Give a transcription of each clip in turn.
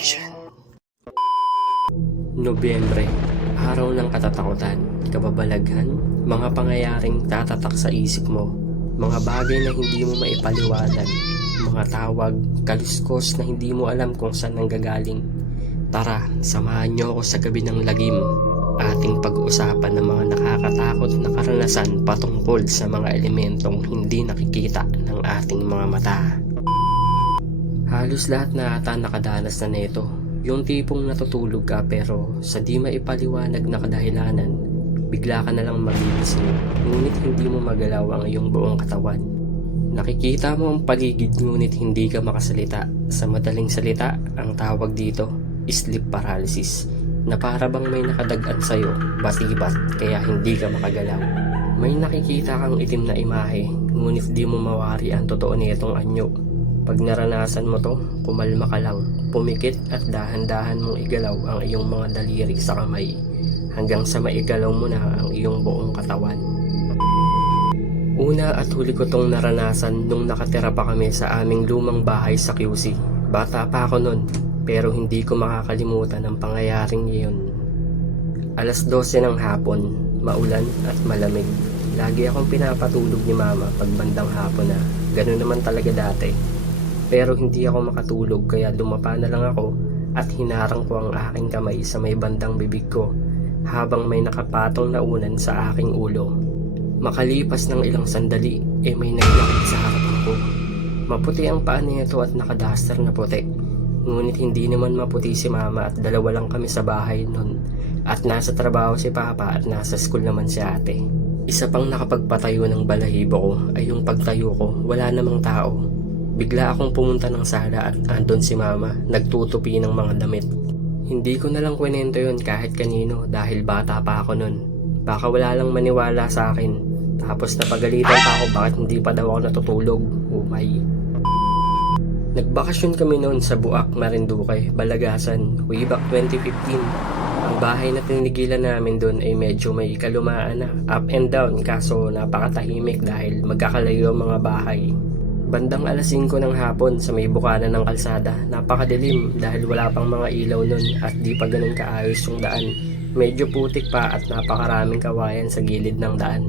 Station. Nobyembre, araw ng katatakutan, kababalaghan, mga pangyayaring tatatak sa isip mo, mga bagay na hindi mo maipaliwanag, mga tawag, kaluskos na hindi mo alam kung saan nanggagaling. Tara, samahan niyo ako sa gabi ng lagim, ating pag-usapan ng mga nakakatakot na karanasan patungkol sa mga elementong hindi nakikita ng ating mga mata. Halos lahat na ata nakadanas na nito. Yung tipong natutulog ka pero sa di maipaliwanag na kadahilanan, bigla ka na lang magigising, ngunit hindi mo magalaw ang iyong buong katawan. Nakikita mo ang paligid ngunit hindi ka makasalita. Sa madaling salita, ang tawag dito, sleep paralysis, na para bang may nakadagan sa'yo, batibat, kaya hindi ka makagalaw. May nakikita kang itim na imahe, ngunit di mo mawari ang totoo nitong anyo. Pag naranasan mo to, kumalma ka lang, pumikit at dahan-dahan mong igalaw ang iyong mga daliri sa kamay hanggang sa maigalaw mo na ang iyong buong katawan. Una at huli ko tong naranasan nung nakatira pa kami sa aming lumang bahay sa QC. Bata pa ako nun, pero hindi ko makakalimutan ang pangyayaring iyon. Alas 12 ng hapon, maulan at malamig. Lagi akong pinapatulog ni mama pag bandang hapon na. Ganun naman talaga dati. Pero hindi ako makatulog kaya lumapa na lang ako at hinarang ko ang aking kamay sa may bandang bibig ko habang may nakapatong na unan sa aking ulo. Makalipas ng ilang sandali, may naglakad sa harapan ko. Maputi ang paa nito at nakadaster na puti. Ngunit hindi naman maputi si mama at dalawa lang kami sa bahay nun. At nasa trabaho si papa at nasa school naman si ate. Isa pang nakapagpatayo ng balahibo ko ay yung pagtayo ko, wala namang tao. Bigla akong pumunta ng sala at andon si mama, nagtutupi ng mga damit. Hindi ko na lang kwento yun kahit kanino dahil bata pa ako nun. Baka wala lang maniwala sa akin. Tapos napagalitan pa ako bakit hindi pa daw ako natutulog. Umay. Nagbakasyon kami noon sa Buak, Marinduque, Balagasan, way back 2015. Ang bahay na tinigilan namin doon ay medyo may kalumaan na, up and down, kaso napakatahimik dahil magkakalayo ang mga bahay. Bandang alas 5 ng hapon sa may bukana ng kalsada, napakadilim dahil wala pang mga ilaw nun at di pa ganun kaayos yung daan. Medyo putik pa at napakaraming kawayan sa gilid ng daan.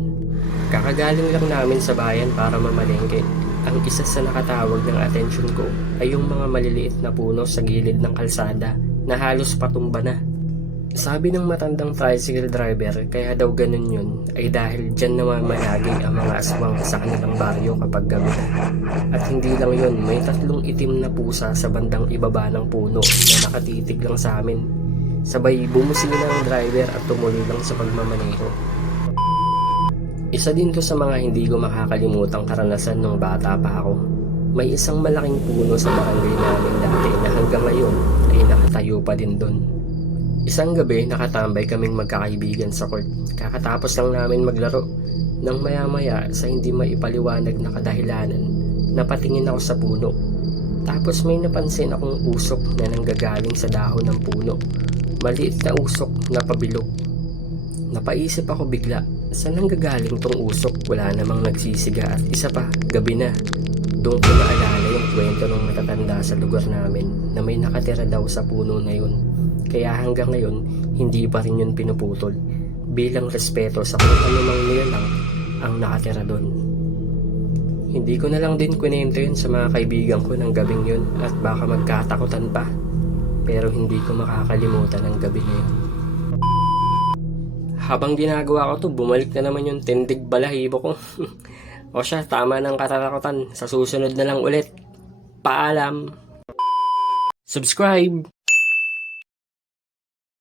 Kakagaling lang namin sa bayan para mamalengke. Ang isa sa nakatawag ng atensyon ko ay yung mga maliliit na puno sa gilid ng kalsada na halos patumba na. Sabi ng matandang tricycle driver kaya daw ganun yun ay dahil dyan namamayagi ang mga aswang sa kanilang baryo kapag gabi na. At hindi lang yun, may 3 itim na pusa sa bandang ibaba ng puno na nakatitig lang sa amin. Sabay bumusina ang driver at tumuloy lang sa pagmamaneho. Isa din to sa mga hindi ko makakalimutang karanasan nung bata pa ako. May isang malaking puno sa barangay namin dati na hanggang ngayon ay nakatayo pa din doon. Isang gabi, nakatambay kaming magkakaibigan sa court. Kakatapos lang namin maglaro. Nang maya-maya, sa hindi maipaliwanag na kadahilanan, napatingin ako sa puno. Tapos may napansin akong usok na nanggagaling sa dahon ng puno. Maliit na usok na pabilog. Napaisip ako bigla, saan nanggagaling tong usok? Wala namang nagsisiga at isa pa, gabi na. Doon ko naalala yung kwento ng matatanda sa lugar namin na may nakatira daw sa puno na yun. Kaya hanggang ngayon, hindi pa rin yun pinuputol bilang respeto sa kung anumang nilalang ang nakatira doon. Hindi ko na lang din kwento yun sa mga kaibigan ko ng gabing yun at baka magkatakutan pa. Pero hindi ko makakalimutan ang gabi na yun. Habang ginagawa ko to, bumalik na naman yung tindig balahibo ko. O siya, tama ng katatakutan. Sa susunod na lang ulit. Paalam! Subscribe!